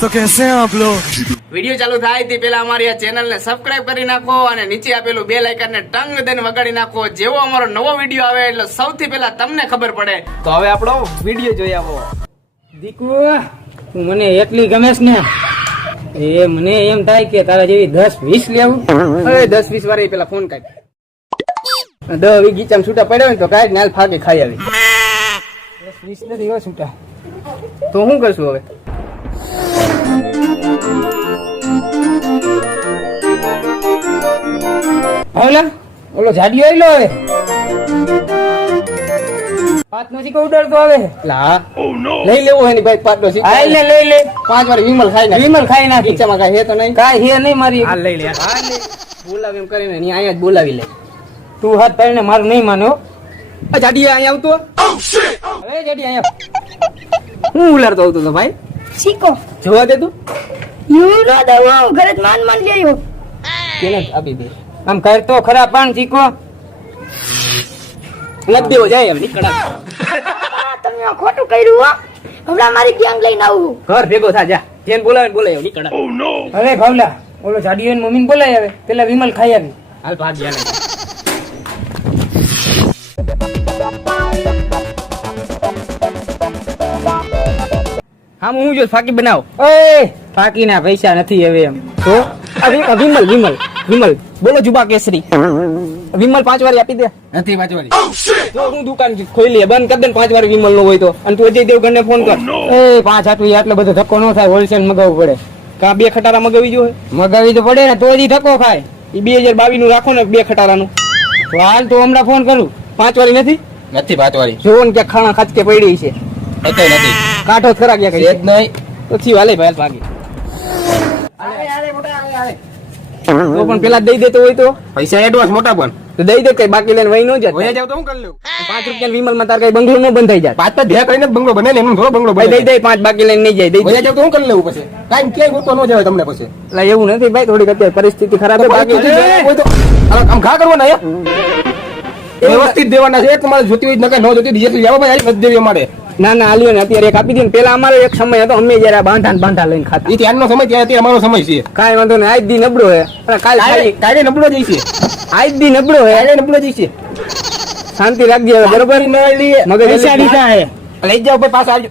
तो कैसे हैं आप लोग? વિડિયો ચાલુ થાય તે પહેલા અમારી આ ચેનલ ને સબસ્ક્રાઇબ કરી નાખો અને નીચે આપેલું બેલ આઇકન ને ટંગ દઈને વગાડી નાખો. જેવો અમારો નવો વિડિયો આવે એટલે સૌથી પહેલા તમને ખબર પડે. તો હવે આપણો વિડિયો જોઈ આવો. દીકુ તું મને એટલી ગમેશ ને એ મને એમ થાય કે તારા જેવી 10-20 લેવું. અરે 10-20 વારે પેલા ફોન કાઢ 10-20 ગીચામ છૂટા પડ્યા હોય તો કાઢ નાલ ફાકે ખાઈ આવી. 10-20 નથી હો છૂટા. તો શું કરશું હવે? ઓલા ઓલો જાડિયો આયલો હવે પાત નથી કો ઉડરતો હવે લા લઈ લેવો હે ની ભાઈ પાટો છે. આય લે લઈ લે 5 વાર વિમલ ખાઈ નાખ. વિમલ ખાઈ નાખી. ગીચામાં કાઈ હે તો નહીં. કાઈ હે નહીં મારી. હાલ લઈ લે. હાલ લે. બોલાવ એમ કરીને ની અહીંયા જ બોલાવી લે. તું હાથ પાડીને મારું નહીં માનો. આ જાડિયા અહીંયા આવતો. હવે જાડી અહીંયા હું ઉલારતો આવતો તો ભાઈ. શીખો જોવા દે તું. યુ નો દવા ઘરે જ માન માન લેયો કેને આપી દે. આમ કરતો ખરા પણ ચીકો લગ દેવો જાય હવે નીકળા. તમે આ ખોટું કર્યું હો. હમણાં મારી ગેંગ લઈને આવું. ઘર ભેગો થા જા. જેન બોલાવે બોલાય નીકળા. હવે ભાવલા ઓલો જાડિયો ને મમ્મીને બોલાય આવે પેલા વિમલ ખાઈ આવી. હાલ ભાગ ગયા લે. હા હું જો ફાકી બનાવ. ઓય ફાકીના પૈસા નથી હવે એમ તો વિમલ વિમલ વિમલ બોલો જુબા કેસરી. વિમલ 5 વાર આપી દે. નથી 5 વાર. જો હું દુકાન ખોલી બંધ કરી દે 5 વાર વિમલ નો હોય તો. અને તું અજય દેવગણ ને ફોન કર. એ 5 આટલું આટલો બધો ધક્કો ન થાય. હોલસેલ મગાવવું પડે. કા 2 ખટારા મગાવી જો. મગાવી તો પડે ને તો જ ધક્કો ખાય. એ 2022 નું રાખો ને 2 ખટારાનું. તો હાલ તો હમણાં ફોન કરું. 5 વાળી નથી. નથી 5 વાળી. જો ને કે ખાણા ખાચકે પડી છે. એતો નથી. કાઠો ખરા ગયા કરી. જ નહીં. તો થી વાલે ભાઈ ભાગી. તો પણ પેલા દઈ દેતો હોય તો પૈસા એડવાન્સ મોટા પણ તો દઈ દે કઈ બાકી લઈને વહી નો જાય. વહી જાવ તો હું કરી લઉં. 5 રૂપિયા વિમલ માં તાર કઈ બંગલો નો બંધ થઈ જાય. 5 તો ભેગા કરીને બંગલો બને ને એમ થોડો બંગલો બને. દઈ દે 5 બાકી લઈને નહીં જાય. વહી જાવ તો હું કરી લઉં પછી. કાઈ ક્યાંય ગોતો નો જાય તમને પછી. એટલે એવું નથી ભાઈ થોડીક અત્યારે પરિસ્થિતિ ખરાબ છે. બાકી હોય તો આમ ઘા કરવાના યાર વ્યવસ્થિત દેવાના છે. તમારે જોતી હોય નકે ન જોતી ડીએસપી આવો ભાઈ નથી દેવી અમારે. ના ના આલ્યો ને અત્યારે એક આપી દે ને. પેલા અમારો એક સમય હતો અમે જયારે બાંધા લઈને ખાતા. એ ત્યારનો સમય ત્યારે અમારો સમય છે. કાઈ વાંધો નહીં. આજ દી નબળો હે. કાલે નબળો જ છે. આજ દી નબળો હે. કાલે નબળો જ છે. શાંતિ રાખજે હવે બરોબર. મગજ પૈસા દીધા હે લઈ જાવ ભાઈ પાછા આવજો.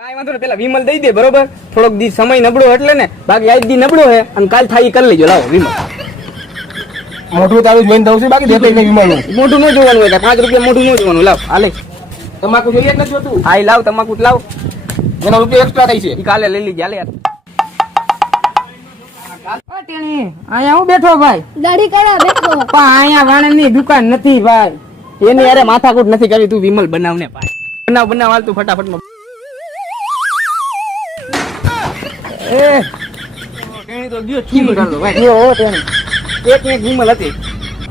કાઈ વાંધો નહીં. પેલા વિમલ દઈ દે બરોબર. થોડોક દી સમય નબળો એટલે ને. બાકી આજ દી નબળો હે અને કાલ થાય કરી લેજો. લાવો વિમલ. મોઢું તારું જોઈને દઉં છું. બાકી દેખાય નહીં વિમલ નું. મોઢું ન જોવાનું હોય. 5 રૂપિયા મોઢું ન જોવાનું. લાવ હાલે. તમાકુ જોઈએ નથી જોતું. હા લાવ તમાકુ લાવ. એનો રૂપિયો એક્સ્ટ્રા થાય છે. ઈ કાલે લઈ લીજે. હાલે યાર. અહીંયા હું બેઠો ભાઈ. દાઢી કરા બેઠો. પણ અહીંયા વાણંદની દુકાન નથી ભાઈ. એની યાર માથાકૂટ નથી કરવી. તું વિમલ બનાવ ને ભાઈ. બનાવ હાલ તું ફટાફટ માં. એ કેણી તો ગયો ઠીક કરલો ભાઈ. ઓ તેની એક વિમલ હતી.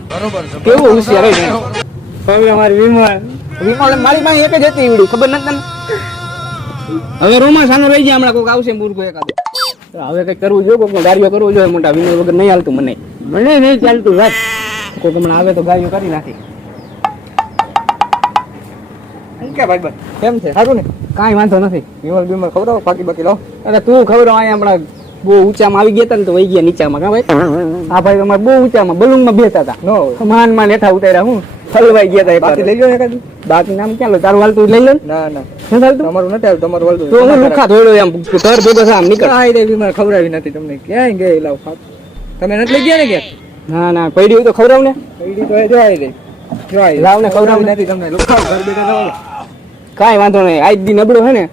બરોબર છે. કેવું હોશિયાર હે. હવે અમારી વિમલ મારી પાસે એક જ હતી ઈવડી. ખબર નથી તને? હવે રોમાન્સ આનો રહી જાય. હમણાં કોઈક આવશે મૂર્ખો એકાદો. હવે કઈ કરવું જોઈએ. કોઈક ગાડીઓ કરવું જોઈએ. મોટા વિમલ વગર નહીં હાલતું મને. મને નહીં ચાલતું ભાઈ. કોઈક હમણાં આવે તો ગાડીઓ કરી નાખી. કે ભાઈ બસ કેમ છે? સારું ને? કાંઈ વાંધો નથી. વિમલ ખવડાવો બાકી લાવો. અરે તું ખવડાવ. અહીંયા હમણાં બહુ ઊંચામાં આવી ગયા હતા ને તો વહી ગયા નીચામાં. કા ભાઈ? હા ભાઈ અમારે બહુ ઊંચામાં બલૂનમાં બેઠા હતા. માન હેઠા ઉતાર્યા. હું ફલવાઈ ગયા હતા. બાકી લઈ લો એકાદું. બાકી નામ ક્યાં લો? તારું હાલતું લઈ લો. ના ના તમારું નથી આવતું. તમારું હાલતું તો હું લુખા ધોડ્યો એમ ઘર ભેગો છે. આમ નીકળ. હા એ વિમલ ખવડાવી નથી તમને. ક્યાંય ગઈ લાવ. તમે નથી લઈ ગયા ને ક્યાં? ના ના પડી હોય તો ખવડાવ ને. પડી તો જો આવી દે. જો આવી લાવ ને ખવડાવ નથી તમને. લુખા ઘર ભેગા કાંઈ વાંધો નહીં. આજ દી નબળો હે ને.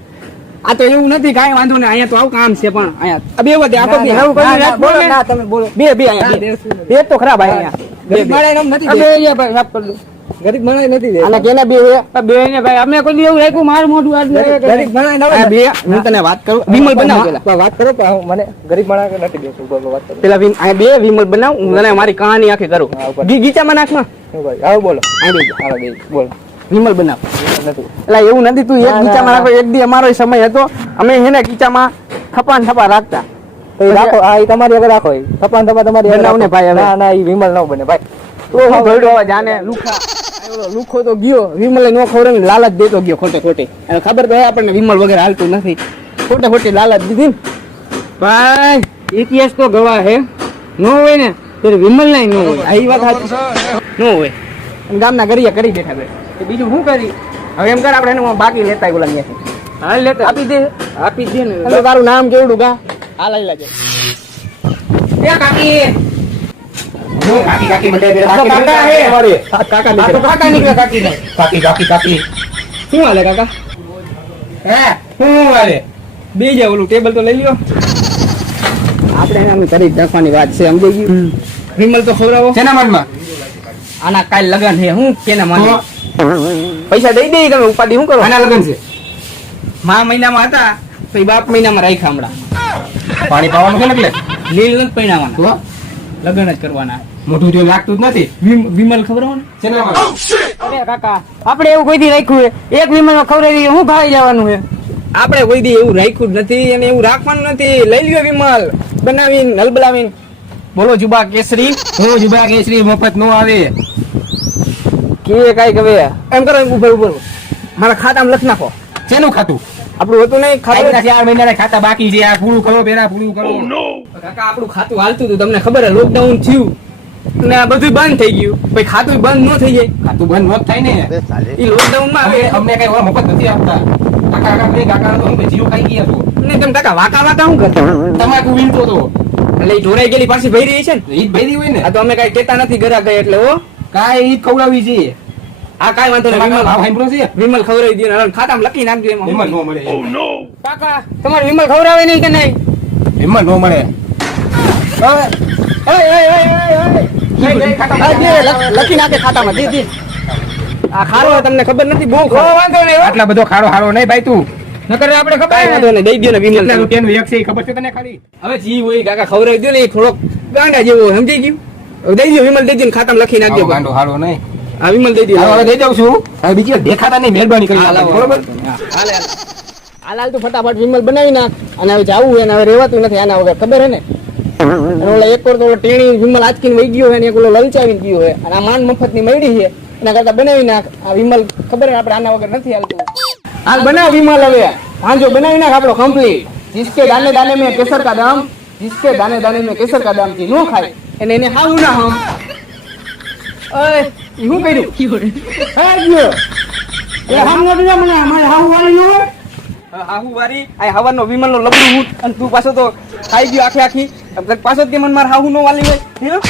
આ તો એવું નથી. કાંઈ વાંધો નહીં. અહીંયા તો આવું કામ છે પણ અહીંયા બે વધે આપો. તમે બોલો. બે અહીંયા બે તો ખરાબ અહીંયા. ગરીબ માણસ એમ નથી. ગરીબ માણસ નથી. આના કેના બે ને ભાઈ અમે કોઈ એવું રાખ્યું મારું મોઢું આજ ગરીબ માણસ બે. હું તને વાત કરું. વિમલ બનાવ પેલા વાત કરો. મને ગરીબ માણસ નથી દેતું. વાત કરો પેલા આ બે વિમલ બનાવ. હું તને મારી કહાની આખી કરું. ગીચામાં નાખમાં આવો બોલો. અહીં બોલો વિમલ બનાવ. એટલે એવું નથી. તું એક ગીચામાં રાખો. એક દી અમારો સમય હતો. અમે હેને ગીચામાં થપા રાખતા. રાખો. હા એ તમારી આગળ રાખો. થપા તમારી બનાવ ને ભાઈ. ના ના એ વિમલ ન બને ભાઈ. તો હું ભરડો જાને લુખા લુખો તો ગયો. વિમલે નો ખવડાવી લાલચ દેતો ગયો ખોટે ખોટે. ખબર તો આપણને વિમલ વગર હાલતું નથી. ખોટે ખોટી લાલચ દીધી ને. ભાઈ ઇતિહાસ તો ગવાહ હે નો હોય ને તો વિમલ ના નો હોય આ ઈ વાત સાચી. નો હોય અને ગામના ગરિયા કરી બેઠા બે તો બીજું શું કરી હવે એમ કર આપણે એને બાકી લેતા બોલા ત્યાંથી હાલ લેતા આપી દે આપી દે ને એટલે તારું નામ કેવડું ગા આ લઈ લાગે એ કાકી કાકી કાકી મને આ તો કાકા હે અમારે આ કાકા આ તો નીકળ્યા. કાકા નીકળ્યા કાકી ને કાકી કાકી કાકી શું હાલે કાકા હે હું વાલે બે જાવ ઓલું ટેબલ તો લઈ લ્યો આપણે એને આમ કરી જ નાખવાની વાત છે સમજી ગયું વિમલ તો ખવડાવો શેના મનમાં આના કાલ લગન હે હું કેના માન તો પૈસા દઈ દઈ તમે ઉપાધિ શું કરો આના લગન છે મા મહિનામાં હતા તો બાપ મહિનામાં રાખ્યા હમણાં પાણી પાવાનું છે ને એટલે લીલ નથી પૈણાવાના તો લગન જ કરવાના મોઢું જો લાગતું જ નથી વિમલ ખવડાવો ને શેના મનમાં અરે કાકા આપણે એવું કોઈ દી રાખ્યું હે એક વિમલ માં ખવડાવી દઈએ હું ખાઈ જવાનું છે આપણે કોઈ દી એવું રાખ્યું જ નથી અને એવું રાખવાનું નથી લઈ લ્યો વિમલ બનાવીને હલબલાવીને બોલો જુબા કેસરી હું જુબા કેસરી મફત નો આવે કે કાઈ કવે એમ કરો ઉપર ઉપર મારા ખાતામાં લખ નાખો શેનું ખાતું આપણું હતું નહીં ખાતું ખાતા 4 મહિનાના ખાતા બાકી છે આ પૂરું કરો પેલા પૂરું કરો કાકા આપણું ખાતું હાલતું હતું તમને ખબર હે લોકડાઉન થયું અને આ બધું બંધ થઈ ગયું પછી ખાતું બંધ ન થઈ જાય ખાતું બંધ ન થાય ને એ લોકડાઉન માં આવે અમને કઈ ઓલા મફત નથી આપતા કાકા કાકા ભાઈ કાકા તો હું જીવ ખાઈ ગયા છો ને તેમ કાકા વાકા વાકા શું કરતા તમાકુ વીણતો તો એટલે ઈ ઢોરાઈ ગયેલી પાછી ભરી રહી છે ને ઈ જ ભરી હોય ને આ તો અમે કઈ કેતા નથી ઘરા ગઈ એટલે ઓ કાઈ ઈ જ ખવડાવી છે આ કાઈ વાંધો નહીં તમાકુ ભાવ વિમલ સાંભળ્યો છે વિમલ ખવડાવી દે ને ખાતામાં લખી નાખજો એમાં હિંમત નો મળે કાકા તમારે વિમલ ખવડાવે નહીં કે નહીં હિંમત નો મળે લખી નાખે ખાતામાં દી દી આ ખારો તમને ખબર નથી બહુ ખારો વાંધો નહીં હો. આટલા બધો ખાડો હારો નહીં ભાઈ તું નકર આપણે ખબર કાઈ હે વાંધો નહીં દઈ દો ને વિમલ કેટલા રૂપિયાનું એક છે એ ખબર છે તને ખાલી હવે જી હોય કાકા ખવડાવી દો ને એ થોડોક ગાંડા જેવો સમજી ગયું હવે દઈ દો વિમલ દઈ દો ને ખાતામાં લખી નાખજો આવો ગાંડો હારો નહીં હા વિમલ દઈ દો હવે દઈ દઉં છું હવે બીજી વાર દેખાતા નહીં મહેરબાની કરી હા, લાવો. બરોબર હાલે હાલ તો ફટાફટ વિમલ બનાવી નાખ અને હવે જાવું હોય ને હવે રહેવાતું નથી આના વગર ખબર હે ને અને ઓલા એક વાર તો ઓલો ટેણી વિમલ આજકીને વહી ગયો હોય ને એક ઓલો લલચાવીને ગયો હોય અને આ માન મફત ની મળી છે એના કરતા બનાવી નાખ આ વિમલ ખબર હે આપણે આના વગર નથી હાલતું હાલ બનાવ વિમલ હવે હાંજો બનાવી નાખ આપણો કમ્પ્લીટ जिसके दाने दाने में केसर का दाम जिसके दाने दाने में केसर का दाम થી નો ખાય એને હાવું ના હમ ઓય ઈ હું કર્યું હે ગયો એ હામ નથી મને અમારે હાવ વાળી ન હોય આહુ વારી આ હવાનો વિમલનો લબડું હૂટ અને તું પાછો તો ખાઈ ગયો આખી આખી પાછો જ કે મન માર હાહુ નો વાલી હોય હે